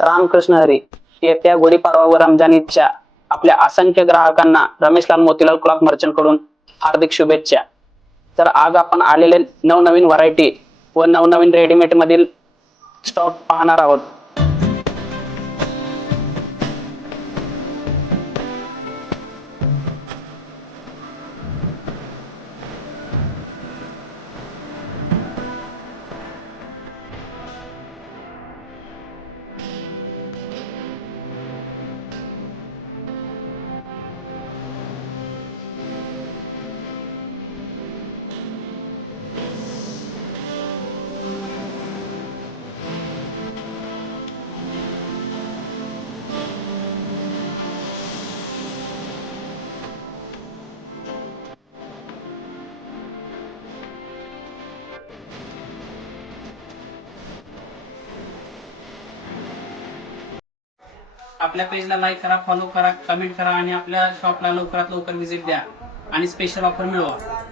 रामकृष्ण हरी. येत्या गुढीपाडवा व रमजान ईदच्या आपल्या असंख्य ग्राहकांना रमेशलाल मोतीलाल क्लॉथ मर्चंट कडून हार्दिक शुभेच्छा. तर आज आपण आलेले नवनवीन व्हरायटी व नवनवीन रेडीमेड मधील स्टॉक पाहणार आहोत. आपल्या पेजला लाईक करा, फॉलो करा, कमेंट करा आणि आपल्या शॉपला लवकरात लवकर व्हिजिट द्या आणि स्पेशल ऑफर मिळवा.